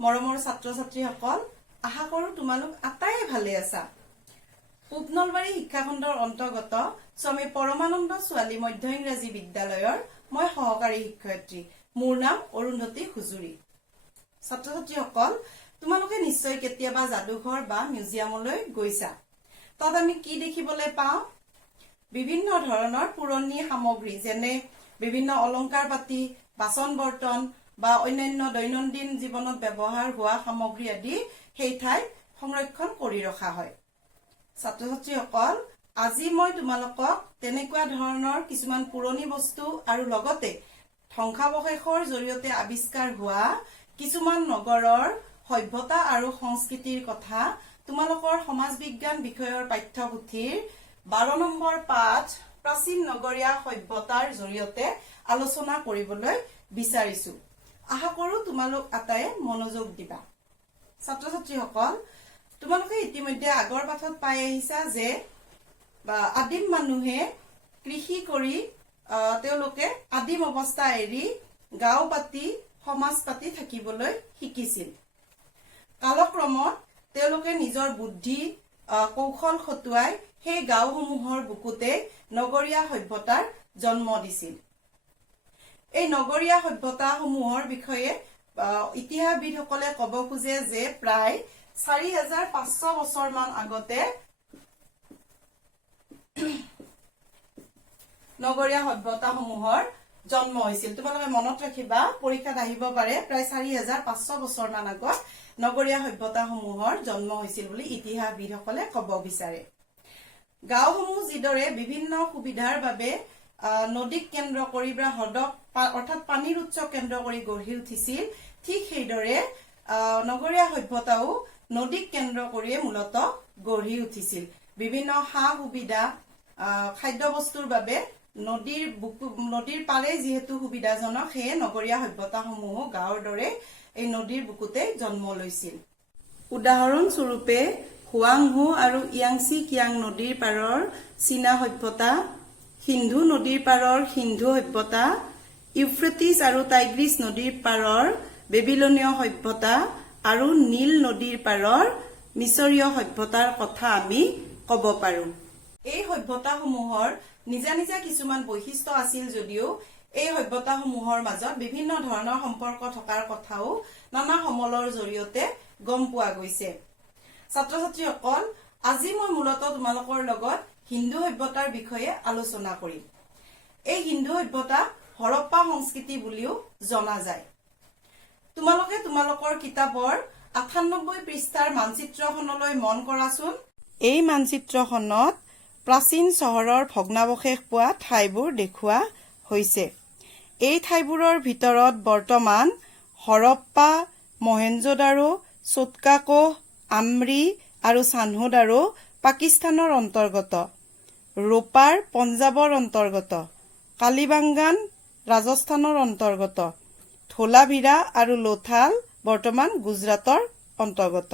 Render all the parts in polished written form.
মৰমৰ ছাত্ৰ ছাত্ৰীসকল, আশা কৰো তোমালোক আটায়ে ভালে আছা। পূব নলবাৰী শিক্ষাখণ্ডৰ অন্তৰ্গত স্বামী পৰমানন্দ ছোৱালী মধ্য ইংৰাজী বিদ্যালয়ৰ মই সহকাৰী শিক্ষয়িত্ৰী। মোৰ নাম অৰুন্ধতী হুজুৰি। ছাত্ৰ ছাত্ৰীসকল, তোমালোকে নিশ্চয় কেতিয়াবা যাদুঘৰ বা মিউজিয়ামলৈ গৈছা। তাত আমি কি দেখিবলৈ পাওঁ? বিভিন্ন ধৰণৰ পুৰণি সামগ্ৰী, যেনে বিভিন্ন অলংকাৰ পাতি, বাচন বৰ্তন বা অন্যান্য দৈনন্দিন জীৱনত ব্যৱহাৰ হোৱা সামগ্ৰী আদি সেই ঠাইত সংৰক্ষণ কৰি ৰখা হয়। ছাত্ৰ ছাত্ৰীসকল, আজি মই তোমালোকক তেনেকুৱা ধৰণৰ কিছুমান পুৰণি বস্তু আৰু লগতে ধ্বংসাৱশেষৰ জৰিয়তে আৱিষ্কাৰ হোৱা কিছুমান নগৰৰ সভ্যতা আৰু সংস্কৃতিৰ কথা তোমালোকৰ সমাজ বিজ্ঞান বিষয়ৰ পাঠ্যপুথিৰ 12 নম্বৰ পাঠ প্ৰাচীন নগৰীয়া সভ্যতাৰ জৰিয়তে আলোচনা কৰিবলৈ বিচাৰিছো। আশা কৰো তোমালোক আটায়ে মনোযোগ দিবা। ছাত্ৰ ছাত্ৰীসকল, তোমালোকে ইতিমধ্যে আগৰ পাঠত পাই আহিছা যে আদিম মানুহে কৃষি কৰি তেওঁলোকে আদিম অৱস্থা এৰি গাঁও পাতি সমাজ পাতি থাকিবলৈ শিকিছিল। কালক্ৰমত তেওঁলোকে নিজৰ বুদ্ধি কৌশল খটুৱাই সেই গাঁওসমূহৰ বুকুতে নগৰীয়া সভ্যতাৰ জন্ম দিছিল। এই নগৰীয়া সভ্যতাসমূহৰ বিষয়ে ইতিহাসবিদসকলে ক'ব খোজে যে প্ৰায় 4500 বছৰ মান আগতে নগৰীয়া সভ্যতাসমূহৰ জন্ম হৈছিল। তোমালোকে মনত ৰাখিবা, পৰীক্ষাত আহিব পাৰে প্ৰায় 4500 বছৰ মান আগত নগৰীয়া সভ্যতাসমূহৰ জন্ম হৈছিল বুলি ইতিহাসবিদসকলে ক'ব বিচাৰে। গাঁওসমূহ যিদৰে বিভিন্ন সুবিধাৰ বাবে নদীক কেন্দ্ৰ কৰি বা হ্ৰদক অৰ্থাৎ পানীৰ উৎস কেন্দ্ৰ কৰি গঢ়ি উঠিছিল, ঠিক সেইদৰে নগৰীয়া সভ্যতাও নদীক কেন্দ্ৰ কৰিয়ে মূলত গঢ়ি উঠিছিল। বিভিন্ন সা সুবিধা, খাদ্য বস্তুৰ বাবে নদীৰ পাৰে যিহেতু সুবিধাজনক, সেয়ে নগৰীয়া সভ্যতাসমূহো গাঁৱৰ দৰে এই নদীৰ বুকুতে জন্ম লৈছিল। উদাহৰণ স্বৰূপে হুৱাংহো আৰু ইয়াংচি কিয়াং নদীৰ পাৰৰ চীনা সভ্যতা, সিন্ধু নদীৰ পাৰৰ সিন্ধু সভ্যতা, ইউফ্ৰেটিছ আৰু টাইগ্ৰিছ নদীৰ পাৰৰ বেবিলনীয় সভ্যতা আৰু নীল নদীৰ পাৰৰ মিছৰীয় সভ্যতাৰ কথা আমি ক'ব পাৰো। এই সভ্যতাসমূহৰ নিজা নিজা কিছুমান বৈশিষ্ট্য আছিল যদিও এই সভ্যতাসমূহৰ মাজত বিভিন্ন ধৰণৰ সম্পৰ্ক থকাৰ কথাও নানা সমলৰ জৰিয়তে গম পোৱা গৈছে। ছাত্ৰ ছাত্ৰীসকল, আজি মই মূলতঃ তোমালোকৰ লগত হিন্দু সভ্যতাৰ বিষয়ে আলোচনা কৰিম। এই হিন্দু সভ্যতা হৰপ্পা সংস্কৃতি বুলিও জনা যায়। তোমালোকে তোমালোকৰ কিতাপৰ 98 পৃষ্ঠাৰ মানচিত্ৰখনলৈ মন কৰাচোন। এই মানচিত্ৰখনত প্ৰাচীন চহৰৰ ভগ্নাৱশেষ পোৱা ঠাইবোৰ দেখুওৱা হৈছে। এই ঠাইবোৰৰ ভিতৰত বৰ্তমান হৰপ্পা, মহেঞ্জোদাৰো, চোটকাকোহ, আমৰি আৰু চানহুদাৰো পাকিস্তানৰ অন্তৰ্গত, ৰোপাৰ পঞ্জাৱৰ অন্তৰ্গত, কালিবাংগান ৰাজস্থানৰ অন্তৰ্গত, ধোলাভিৰা আৰু লোথাল বৰ্তমান গুজৰাটৰ অন্তৰ্গত।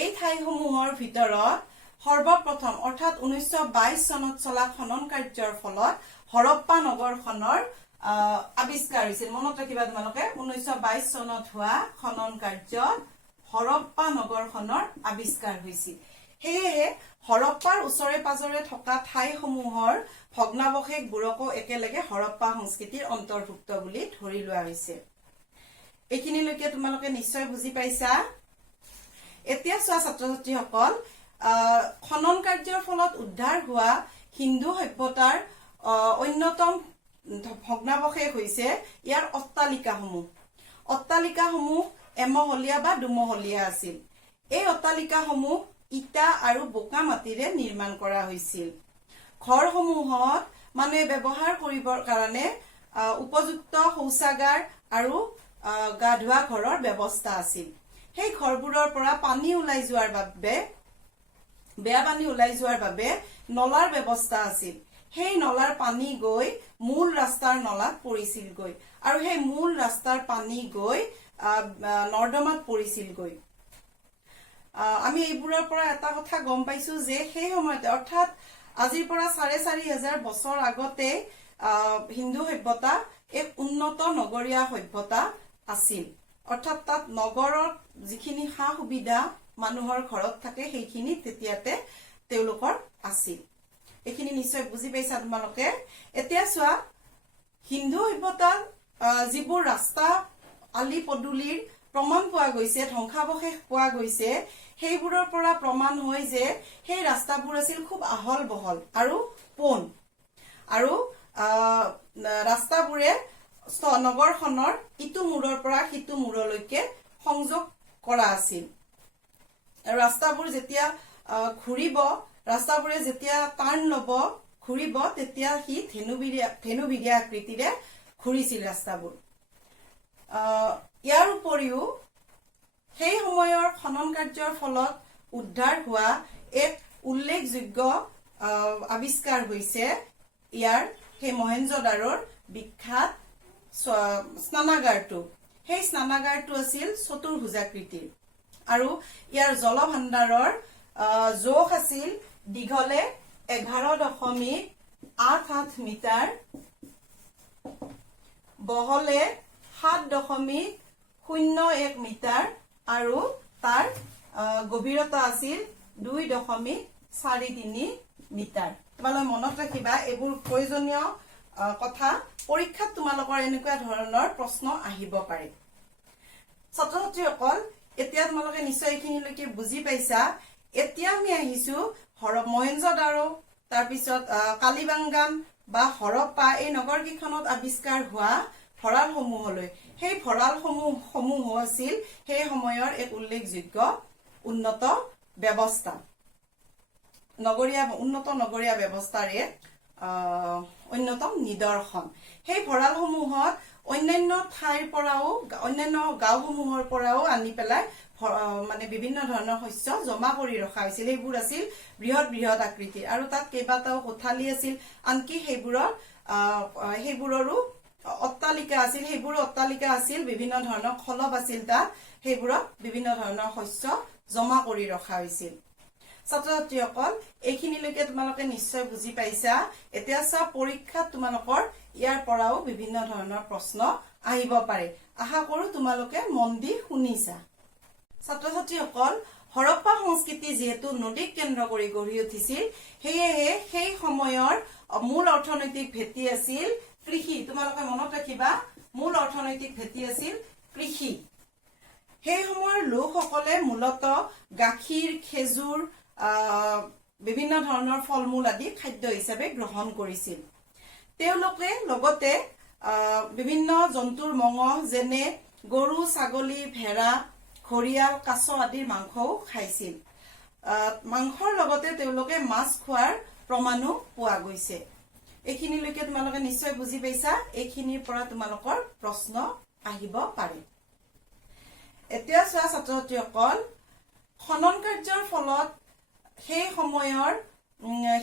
এই ঠাইসমূহৰ ভিতৰত সৰ্বপ্ৰথম অৰ্থাৎ 1922 চনত চলা খনন কাৰ্যৰ ফলত হৰপ্পা নগৰখনৰ আৱিষ্কাৰ হৈছিল। মনত ৰাখিবা তোমালোকে, 1922 চনত হোৱা খনন কাৰ্যত হৰপ্পা নগৰখনৰ আৱিষ্কাৰ হৈছিল। সেয়েহে হৰপ্পাৰ ওচৰে পাজৰে থকা ঠাইসমূহৰ ভগ্নাৱশেষবোৰকো একেলগে হৰপ্পা সংস্কৃতিৰ অন্তৰ্ভুক্ত বুলি ধৰি লোৱা হৈছে। এইখিনিলৈকে তোমালোকে নিশ্চয় বুজি পাইছা। এতিয়া চোৱা ছাত্ৰ ছাত্ৰীসকল, খনন কাৰ্যৰ ফলত উদ্ধাৰ হোৱা হিন্দু সভ্যতাৰ অন্যতম ভগ্নাৱশেষ হৈছে ইয়াৰ অট্টালিকাসমূহ। অট্টালিকাসমূহ এমহলীয়া বা দুমহলীয়া আছিল। এই অট্টালিকাসমূহ ইটা আৰু বোকা মাটিৰে নিৰ্মাণ কৰা হৈছিল। ঘৰসমূহত মানুহে ব্যৱহাৰ কৰিবৰ কাৰণে উপযুক্ত শৌচাগাৰ আৰু গা ধোৱা ঘৰৰ ব্যৱস্থা আছিল। সেই ঘৰবোৰৰ পৰা পানী ওলাই যোৱাৰ বাবে, বেয়া পানী ওলাই যোৱাৰ বাবে নলাৰ ব্যৱস্থা আছিল। সেই নলাৰ পানী গৈ মূল ৰাস্তাৰ নলাত পৰিছিলগৈ আৰু সেই মূল ৰাস্তাৰ পানী গৈ নৰ্দমাত পৰিছিলগৈ। আমি এইবোৰৰ পৰা এটা কথা গম পাইছো যে সেই সময়তে অৰ্থাৎ আজিৰ পৰা 4500 বছৰ আগতে হিন্দু সভ্যতা এক উন্নত নগৰীয়া সভ্যতা আছিল। অৰ্থাৎ তাত নগৰত যিখিনি সা সুবিধা মানুহৰ ঘৰত থাকে সেইখিনি তেতিয়াতে তেওঁলোকৰ আছিল। এইখিনি নিশ্চয় বুজি পাইছা তোমালোকে। এতিয়া চোৱা, হিন্দু সভ্যতাৰ যিবোৰ ৰাস্তা আলি পদূলিৰ প্ৰমাণ পোৱা গৈছে, ধ্বংসাৱশেষ পোৱা গৈছে, সেইবোৰৰ পৰা প্ৰমাণ হয় যে সেই ৰাস্তাবোৰ আছিল খুব আহল বহল আৰু পোন, আৰু ৰাস্তাবোৰে নগৰখনৰ ইটো মূৰৰ পৰা সিটো মূৰলৈকে সংযোগ কৰা আছিল। ৰাস্তাবোৰ যেতিয়া ঘূৰিব, ৰাস্তাবোৰে যেতিয়া টাৰ্ণ লব ঘূৰিব, তেতিয়া সি ধেনুবিৰীয়া আকৃতিৰে ঘূৰিছিল ৰাস্তাবোৰ। ইয়াৰ উপৰিও সেই সময়ৰ খনন কাৰ্যৰ ফলত উদ্ধাৰ হোৱা এক উল্লেখযোগ্য আৱিষ্কাৰ হৈছে ইয়াৰ সেই মহেঞ্জোদাৰোৰ বিখ্যাত স্নানাগাৰটো। সেই স্নানাগাৰটো আছিল চতুৰ্ভুজাকৃতিৰ আৰু ইয়াৰ জলভাণ্ডাৰৰ জোখ আছিল দীঘলে 11.88 মিটাৰ, বহলে 7.01 মিটাৰ আৰু তাৰ গভীৰতা আছিল 2.43 মিটাৰ। তোমালোকে মনত ৰাখিবা, এইবোৰ প্ৰয়োজনীয় কথা। পৰীক্ষাত তোমালোকৰ এনেকুৱা ধৰণৰ প্ৰশ্ন আহিব পাৰে। ছাত্ৰ ছাত্ৰীসকল, এতিয়া তোমালোকে নিশ্চয় এইখিনিলৈকে বুজি পাইছা। এতিয়া আমি আহিছো মহেঞ্জোদাৰো, তাৰপিছত কালিবাংগান বা হৰপ্পা এই নগৰ কেইখনত আৱিষ্কাৰ হোৱা ভঁৰালসমূহলৈ। সেই ভঁৰালসমূহ আছিল সেই সময়ৰ এক উল্লেখযোগ্য উন্নত ব্যৱস্থা, উন্নত নগৰীয়া ব্যৱস্থাৰ এক অন্যতম নিদৰ্শন। সেই ভঁৰালসমূহত অন্যান্য ঠাইৰ পৰাও, অন্যান্য গাঁওসমূহৰ পৰাও আনি পেলাই মানে বিভিন্ন ধৰণৰ শস্য জমা কৰি ৰখা হৈছিল। সেইবোৰ আছিল বৃহৎ বৃহৎ আকৃতিৰ আৰু তাত কেইবাটাও কোঠালি আছিল। আনকি সেইবোৰৰো অট্টালিকা আছিল, বিভিন্ন ধৰণৰ খলপ আছিল তাত, সেইবোৰত বিভিন্ন ধৰণৰ শস্য জমা কৰি ৰখা হৈছিল। ছাত্ৰ ছাত্ৰীসকল, এইখিনিলৈকে তোমালোকে নিশ্চয় বুজি পাইছা। এতিয়া চোৱা, পৰীক্ষাত তোমালোকৰ ইয়াৰ পৰাও বিভিন্ন ধৰণৰ প্ৰশ্ন আহিব পাৰে। আশা কৰো তোমালোকে মন দি শুনিছা। ছাত্ৰ ছাত্ৰীসকল, হৰপ্পা সংস্কৃতি যিহেতু নদীক কেন্দ্ৰ কৰি গঢ়ি উঠিছিল, সেয়েহে সেই সময়ৰ মূল অৰ্থনৈতিক ভেটি আছিল কৃষি। তোমালোকে মনত ৰাখিবা, মূল অৰ্থনৈতিক ভেটি আছিল কৃষি। সেই সময়ৰ লোকসকলে মূলতঃ গাখীৰ, খেজুৰ, বিভিন্ন ধৰণৰ ফল মূল আদি খাদ্য হিচাপে গ্ৰহণ কৰিছিল। তেওঁলোকে লগতে বিভিন্ন জন্তুৰ মঙহ যেনে গৰু, ছাগলী, ভেড়া, ঘৰিয়াল, কাছ আদিৰ মাংসও খাইছিল। মাংসৰ লগতে তেওঁলোকে মাছ খোৱাৰ প্ৰমাণো পোৱা গৈছে। এইখিনিলৈকে তোমালোকে নিশ্চয় বুজি পাইছা। এইখিনিৰ পৰা তোমালোকৰ প্ৰশ্ন আহিব পাৰে। এতিয়া চোৱা ছাত্ৰ ছাত্ৰীসকল, খনন কাৰ্যৰ ফলত সেই সময়ৰ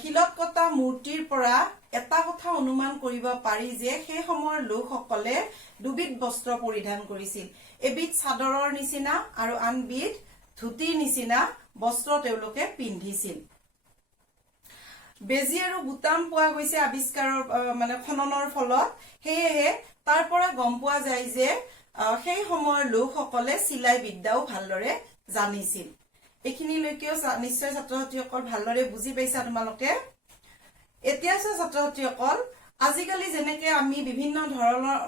শিলত কটা মূৰ্তিৰ পৰা এটা কথা অনুমান কৰিব পাৰি যে সেই সময়ৰ লোকসকলে দুবিধ বস্ত্ৰ পৰিধান কৰিছিল। এবিধ চাদৰৰ নিচিনা আৰু আনবিধ ধুতিৰ নিচিনা বস্ত্ৰ তেওঁলোকে পিন্ধিছিল। বেজী আৰু বুটাম পোৱা গৈছে আৱিষ্কাৰৰ খননৰ ফলত। সেয়েহে তাৰ পৰা গম পোৱা যায় যে সেই সময়ৰ লোকসকলে চিলাই বিদ্যাও ভালদৰে জানিছিল। এইখিনিলৈকেও নিশ্চয় ছাত্ৰ ছাত্ৰীসকল ভালদৰে বুজি পাইছা তোমালোকে। এতিয়া ছাত্ৰ ছাত্ৰীসকল, আজিকালি যেনেকে আমি বিভিন্ন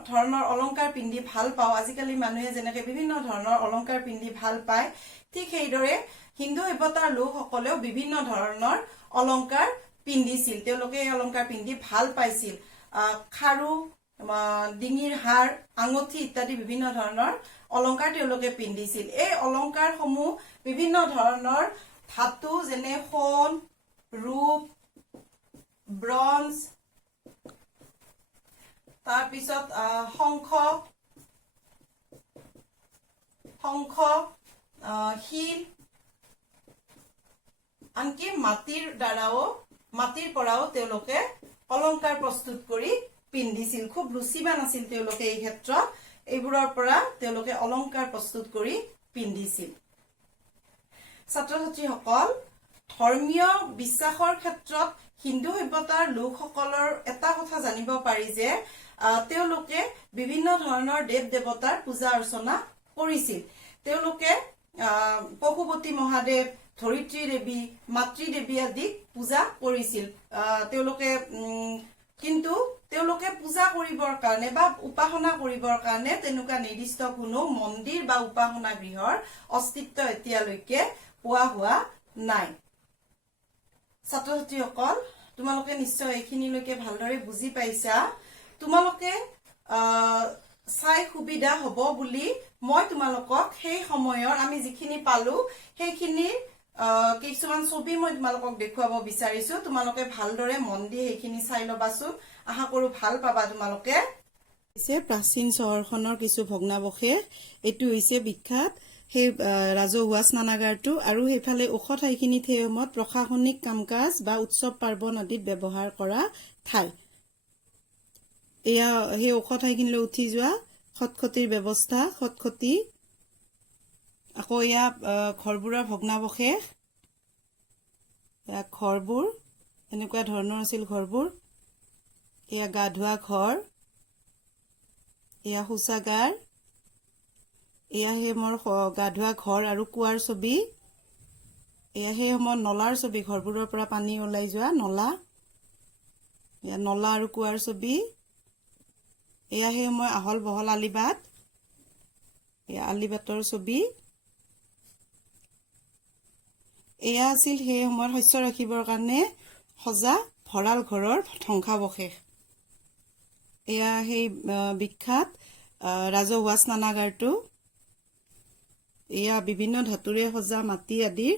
ধৰণৰ অলংকাৰ পিন্ধি ভাল পাওঁ, আজিকালি মানুহে যেনেকে বিভিন্ন ধৰণৰ অলংকাৰ পিন্ধি ভাল পায়, ঠিক সেইদৰে হিন্দু সভ্যতাৰ লোকসকলেও বিভিন্ন ধৰণৰ অলংকাৰ পিন্ধিছিল। তেওঁলোকে এই অলংকাৰ পিন্ধি ভাল পাইছিল। খাৰু, ডিঙিৰ হাৰ, আঙঠি ইত্যাদি বিভিন্ন ধৰণৰ অলংকাৰ তেওঁলোকে পিন্ধিছিল। এই অলংকাৰসমূহ বিভিন্ন ধৰণৰ ধাতু যেনে সোণ, ৰূপ, ব্ৰঞ্জ, তাৰপিছত শংখ, শিল, আনকি মাটিৰ পৰাও তেওঁলোকে অলংকাৰ প্ৰস্তুত কৰি পিন্ধিছিল। খুব ৰুচিবান আছিল তেওঁলোকে এই ক্ষেত্ৰত। এইবোৰৰ পৰা তেওঁলোকে অলংকাৰ প্ৰস্তুত কৰি পিন্ধিছিল। ছাত্ৰ ছাত্ৰীসকল, ধৰ্মীয় বিশ্বাসৰ ক্ষেত্ৰত হিন্দু সভ্যতাৰ লোকসকলৰ এটা কথা জানিব পাৰি যে তেওঁলোকে বিভিন্ন ধৰণৰ দেৱ দেৱতাৰ পূজা অৰ্চনা কৰিছিল তেওঁলোকে পশুপতি মহাদেৱ ধৰিত্ৰী দেৱী মাতৃ দেৱী আদিক পূজা কৰিছিল তেওঁলোকে কিন্তু তেওঁলোকে পূজা কৰিবৰ কাৰণে বা উপাসনা কৰিবৰ কাৰণে তেনেকুৱা নিৰ্দিষ্ট কোনো মন্দিৰ বা উপাসনা গৃহৰ অস্তিত্ব এতিয়ালৈকে পোৱা হোৱা নাই ছাত্ৰ ছাত্ৰীসকল তোমালোকে নিশ্চয় এইখিনিলৈকে ভালদৰে বুজি পাইছা তোমালোকে চাই সুবিধা হ'ব বুলি মই তোমালোকক সেই সময়ৰ আমি যিখিনি পালো সেইখিনি কিছুমান ছবি মই তোমালোকক দেখুৱাব বিচাৰিছো তোমালোকে ভালদৰে মন দি সেইখিনি চাই লবাচোন আশা কৰো ভাল পাবা তোমালোকে প্ৰাচীন চহৰখনৰ কিছু ভগ্নাৱশেষ এইটো হৈছে বিখ্যাত সেই ৰাজহুৱা স্নানাগাৰটো আৰু সেইফালে ওখ ঠাইখিনিত সেই সময়ত প্ৰশাসনিক কাম কাজ বা উৎসৱ পাৰ্বণ আদিত ব্যৱহাৰ কৰা ঠাই এয়া সেই ওখ ঠাইখিনিলৈ উঠি যোৱা খটখটিৰ ব্যৱস্থা খটখটি আকৌ এয়া ঘৰবোৰৰ ভগ্নাৱশেষ ঘৰবোৰ এনেকুৱা ধৰণৰ আছিল ঘৰবোৰ এয়া গা ধোৱা ঘৰ এয়া শৌচাগাৰ এয়া সেই মোৰ গা ধোৱা ঘৰ আৰু কুৱাৰ ছবি এয়া সেই সময়ত নলাৰ ছবি ঘৰবোৰৰ পৰা পানী ওলাই যোৱা নলা এয়া নলা আৰু কুৱাৰ ছবি এয়া সেই সময় আহল বহল আলিবাট এয়া আলিবাটৰ ছবি এয়া আছিল সেই সময়ত শস্য ৰাখিবৰ কাৰণে সজা ভঁৰাল ঘৰৰ ধ্বংসাৱশেষ এয়া সেই বিখ্যাত ৰাজহুৱা স্নানাগাৰটো এয়া বিভিন্ন ধাতুৰে সজা মাটি আদিৰ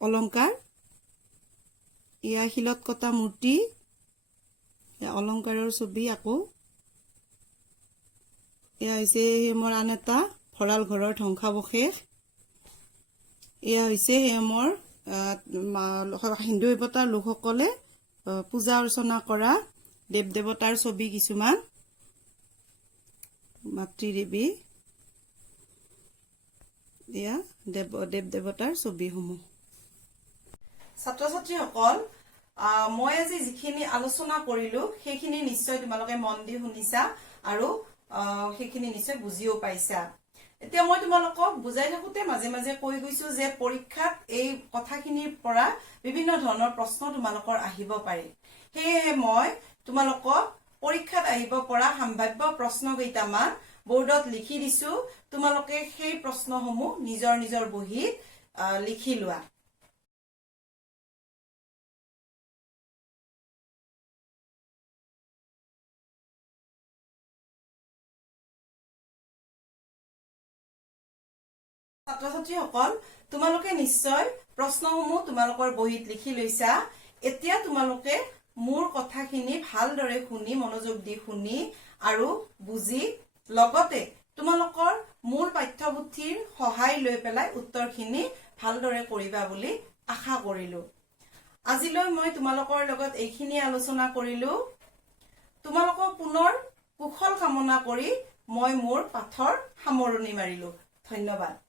অলংকাৰ এয়া শিলত কটা মূৰ্তি অলংকাৰৰ ছবি আকৌ এয়া হৈছে মোৰ আন এটা ভঁৰাল ঘৰৰ ধ্বংসাৱশেষ এয়া হৈছে মোৰ হিন্দু সভ্যতাৰ লোকসকলে পূজা অৰ্চনা কৰা দেৱ দেৱতাৰ ছবি কিছুমান মাতৃ দেৱী এয়া দেৱ দেৱতাৰ ছবিসমূহ ছাত্ৰ ছাত্ৰীসকল মই আজি যিখিনি আলোচনা কৰিলো সেইখিনি নিশ্চয় তোমালোকে মন দি শুনিছা আৰু সেইখিনি নিশ্চয় বুজিও পাইছা এতিয়া মই তোমালোকক বুজাই থাকোতে মাজে মাজে কৈ গৈছো যে পৰীক্ষাত এই কথাখিনিৰ পৰা বিভিন্ন ধৰণৰ প্ৰশ্ন তোমালোকৰ আহিব পাৰে সেয়েহে মই তোমালোকক পৰীক্ষাত আহিব পৰা সম্ভাৱ্য প্ৰশ্ন কেইটামান বোৰ্ডত লিখি দিছো তোমালোকে সেই প্ৰশ্নসমূহ নিজৰ নিজৰ বহীত লিখি লোৱা ছাত্ৰ ছাত্ৰীসকল তোমালোকে নিশ্চয় প্ৰশ্নসমূহ তোমালোকৰ বহীত লিখি লৈছা এতিয়া তোমালোকে মোৰ কথাখিনি ভালদৰে শুনি মনোযোগ দি শুনি আৰু বুজি লগতে তোমালোকৰ মূল পাঠ্যপুথিৰ সহায় লৈ পেলাই উত্তৰখিনি ভালদৰে কৰিবা বুলি আশা কৰিলো আজিলৈ মই তোমালোকৰ লগত এইখিনি আলোচনা কৰিলো তোমালোকক পুনৰ কুশল কামনা কৰি মই মোৰ পাঠৰ সামৰণি মাৰিলো ধন্যবাদ